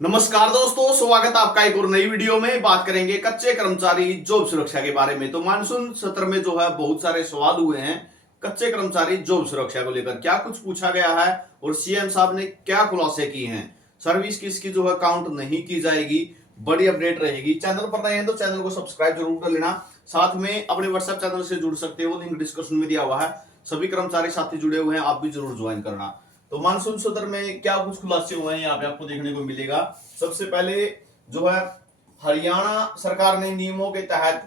नमस्कार दोस्तों, स्वागत है आपका एक और नई वीडियो में। बात करेंगे कच्चे कर्मचारी जॉब सुरक्षा के बारे में। तो मानसून सत्र में जो है बहुत सारे सवाल हुए हैं कच्चे कर्मचारी जॉब सुरक्षा को लेकर। क्या कुछ पूछा गया है और सीएम साहब ने क्या खुलासे किए हैं। सर्विस किसकी जो है काउंट नहीं की जाएगी, बड़ी अपडेट रहेगी। चैनल पर नए हैं तो चैनल को सब्सक्राइब जरूर कर लेना। साथ में अपने व्हाट्सएप चैनल से जुड़ सकते हो, लिंक डिस्क्रिप्शन में दिया हुआ है। सभी कर्मचारी साथी जुड़े हुए हैं, आप भी जरूर ज्वाइन करना। तो मानसून सत्र में क्या कुछ खुलासे हुए हैं यहाँ पे आपको देखने को मिलेगा। सबसे पहले जो है हरियाणा सरकार ने नियमों के तहत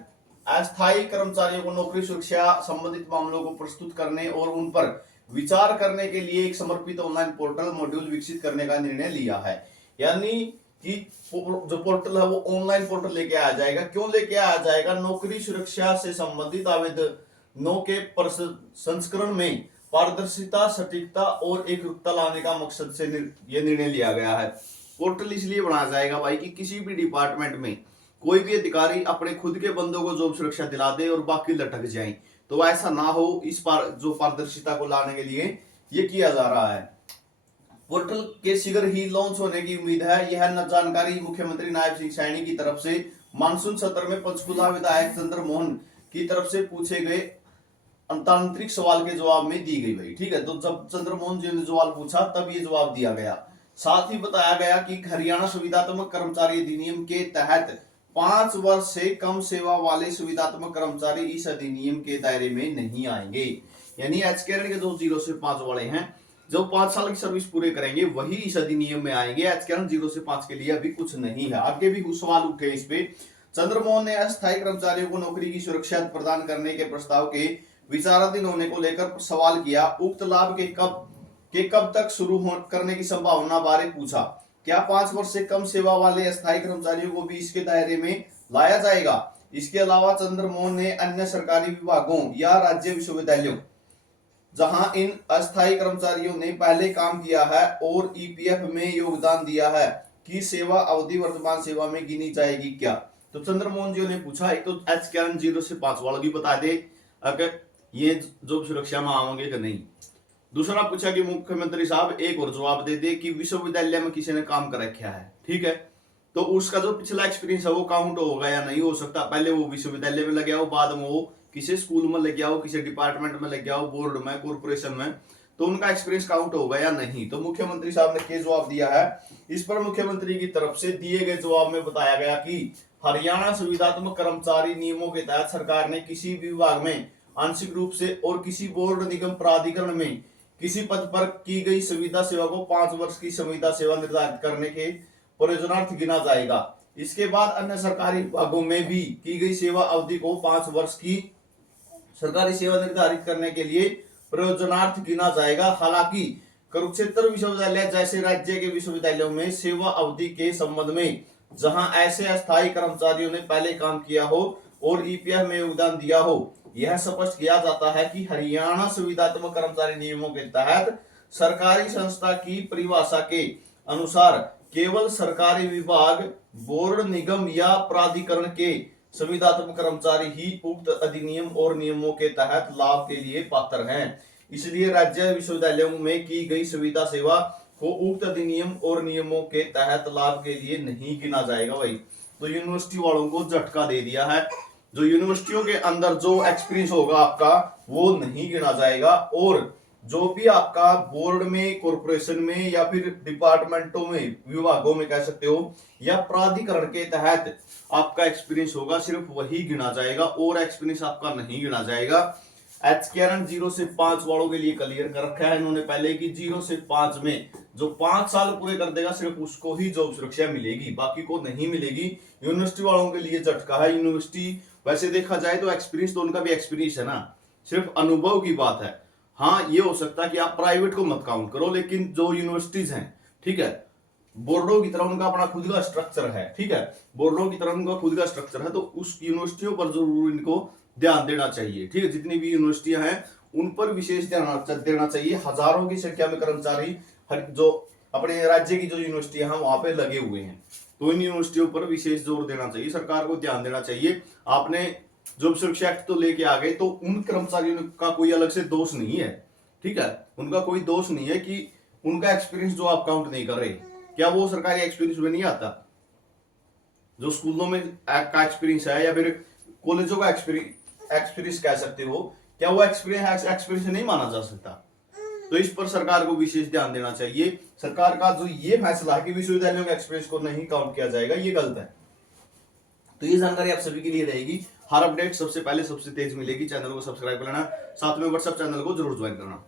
अस्थायी कर्मचारियों को नौकरी सुरक्षा संबंधित मामलों को प्रस्तुत करने और उन पर विचार करने के लिए एक समर्पित ऑनलाइन पोर्टल मॉड्यूल विकसित करने का निर्णय लिया है। यानी कि जो पोर्टल है वो ऑनलाइन पोर्टल लेके आया जाएगा। क्यों लेके आया जाएगा? नौकरी सुरक्षा से संबंधित आवेदनों के संस्करण में पारदर्शिता, सटीकता और एकरूपता लाने का मकसद से यह निर्णय लिया गया है। पोर्टल इसलिए बनाया जाएगा भाई कि किसी भी डिपार्टमेंट में कोई भी अधिकारी अपने खुद के बंदों को जॉब सुरक्षा दिला दे और बाकी लटक जाएं, तो ऐसा ना हो। इस जो पारदर्शिता को लाने के लिए ये किया जा रहा है। पोर्टल के शीघ्र ही लॉन्च होने की उम्मीद है। यह जानकारी मुख्यमंत्री नायब सिंह सैनी की तरफ से मानसून सत्र में पंचकुला विधायक चंद्र मोहन की तरफ से पूछे गए अंतरिक सवाल के जवाब में दी गई भाई। ठीक है, तो जब चंद्रमोहन जी ने सवाल पूछा तब ये जवाब दिया गया। साथ ही बताया गया कि हरियाणा सुविधात्मक कर्मचारी अधिनियम के तहत 5 वर्ष से कम सेवा वाले सुविधात्मक कर्मचारी इस अधिनियम के दायरे में नहीं आएंगे। यानी एचकेआर के जो 0 से 5 वाले हैं, जो 5 साल की सर्विस पूरे करेंगे वही इस अधिनियम में आएंगे। एचकेआर 0 से 5 के लिए अभी कुछ नहीं है। आगे भी कुछ सवाल उठे इस पे। चंद्रमोहन ने अस्थायी कर्मचारियों को नौकरी की सुरक्षा प्रदान करने के प्रस्ताव के विचाराधीन होने को लेकर सवाल किया। उक्त लाभ के कब तक शुरू करने की संभावना बारे पूछा। क्या 5 वर्ष से कम सेवा वाले अस्थायी कर्मचारियों को भी इसके दायरे में लाया जाएगा? इसके अलावा चंद्रमोहन ने अन्य सरकारी विभागों या राज्य विश्वविद्यालयों जहां इन अस्थायी कर्मचारियों ने पहले काम किया है और ईपीएफ में योगदान दिया है कि सेवा अवधि वर्तमान सेवा में गिनी जाएगी क्या? तो चंद्रमोहन जी ने पूछा। एक तो एचकेआर 0 से 5 वाला भी बता दे अगर ये जॉब सुरक्षा में आओगे कि नहीं। दूसरा पूछा कि मुख्यमंत्री साहब एक और जवाब दे दे कि विश्वविद्यालय में किसी ने काम कर रखा है। ठीक है, तो उसका जो पिछला एक्सपीरियंस है वो काउंट होगा या नहीं हो सकता। पहले वो विश्वविद्यालय में लग गया हो, बाद में वो किसी स्कूल में लग गया हो, किसी डिपार्टमेंट में लग गया हो, बोर्ड में, कॉर्पोरेशन में, तो उनका एक्सपीरियंस काउंट होगा या नहीं। तो मुख्यमंत्री साहब ने क्या जवाब दिया है? इस पर मुख्यमंत्री की तरफ से दिए गए जवाब में बताया गया कि हरियाणा सुविधात्मक कर्मचारी नियमों के तहत सरकार ने किसी भी विभाग में आंशिक रूप से और किसी बोर्ड निगम प्राधिकरण में किसी पद पर की गई संविदा सेवा को 5 वर्ष की संविदा सेवा निर्धारित करने के प्रयोजनार्थ गिना जाएगा। इसके बाद अन्य सरकारी विभागों में भी की गई सेवा अवधि को 5 वर्ष की सरकारी सेवा निर्धारित करने के लिए प्रयोजनार्थ गिना जाएगा। हालांकि कुरुक्षेत्र विश्वविद्यालय जैसे राज्य के विश्वविद्यालयों में सेवा अवधि के संबंध में जहां ऐसे अस्थायी कर्मचारियों ने पहले काम किया हो और ईपीएफ में योगदान दिया हो, यह स्पष्ट किया जाता है कि हरियाणा सुविधात्मक कर्मचारी नियमों के तहत सरकारी संस्था की परिभाषा के अनुसार केवल सरकारी विभाग, बोर्ड, निगम या प्राधिकरण के संविदात्मक कर्मचारी ही उक्त अधिनियम और नियमों के तहत लाभ के लिए पात्र हैं। इसलिए राज्य विश्वविद्यालयों में की गई सुविधा सेवा को उक्त अधिनियम और नियमों के तहत लाभ के लिए नहीं गिना जाएगा भाई। तो यूनिवर्सिटी वालों को झटका दे दिया है। जो यूनिवर्सिटियों के अंदर जो एक्सपीरियंस होगा आपका वो नहीं गिना जाएगा, और जो भी आपका बोर्ड में, कॉर्पोरेशन में या फिर डिपार्टमेंटों में, विभागों में कह सकते हो, या प्राधिकरण के तहत आपका एक्सपीरियंस होगा, सिर्फ वही गिना जाएगा और एक्सपीरियंस आपका नहीं गिना जाएगा। एचकेआर 0 से 5 वालों के लिए क्लियर कर रखा है इन्होंने पहले कि 0 से 5 में जो 5 साल पूरे कर देगा सिर्फ उसको ही जॉब सुरक्षा मिलेगी, बाकी को नहीं मिलेगी। यूनिवर्सिटी वालों के लिए झटका है। यूनिवर्सिटी वैसे देखा जाए तो एक्सपीरियंस तो उनका भी एक्सपीरियंस है ना, सिर्फ अनुभव की बात है। हाँ, ये हो सकता है कि आप प्राइवेट को मत काउंट करो, लेकिन जो यूनिवर्सिटीज हैं, ठीक है, बोर्डों की तरह उनका अपना खुद का स्ट्रक्चर है। ठीक है, बोर्डों की तरह उनका खुद का स्ट्रक्चर है, तो उस यूनिवर्सिटियों पर जरूर इनको ध्यान देना चाहिए। ठीक है, जितनी भी यूनिवर्सिटियां हैं उन पर विशेष ध्यान देना चाहिए। हजारों की संख्या में कर्मचारी जो अपने राज्य की जो यूनिवर्सिटियां हैं वहां पे लगे हुए हैं, तो इन यूनिवर्सिटियों पर विशेष जोर देना चाहिए, सरकार को ध्यान देना चाहिए। आपने जॉब सुरक्षा एक्ट तो लेके आ गए, तो उन कर्मचारियों का कोई अलग से दोष नहीं है। ठीक है, उनका कोई दोष नहीं है कि उनका एक्सपीरियंस जो आप काउंट नहीं कर रहे। क्या वो सरकारी एक्सपीरियंस में नहीं आता? जो स्कूलों में का एक्सपीरियंस है या फिर कॉलेजों का एक्सपीरियंस कह सकते हो, क्या वो एक्सपीरियंस नहीं माना जा सकता? तो इस पर सरकार को विशेष ध्यान देना चाहिए। सरकार का जो ये फैसला है कि विश्वविद्यालयों के एक्सपीरियंस को नहीं काउंट किया जाएगा, ये गलत है। तो ये जानकारी आप सभी के लिए रहेगी। हर अपडेट सबसे पहले सबसे तेज मिलेगी। चैनल को सब्सक्राइब करना, साथ में व्हाट्सएप चैनल को जरूर ज्वाइन करना।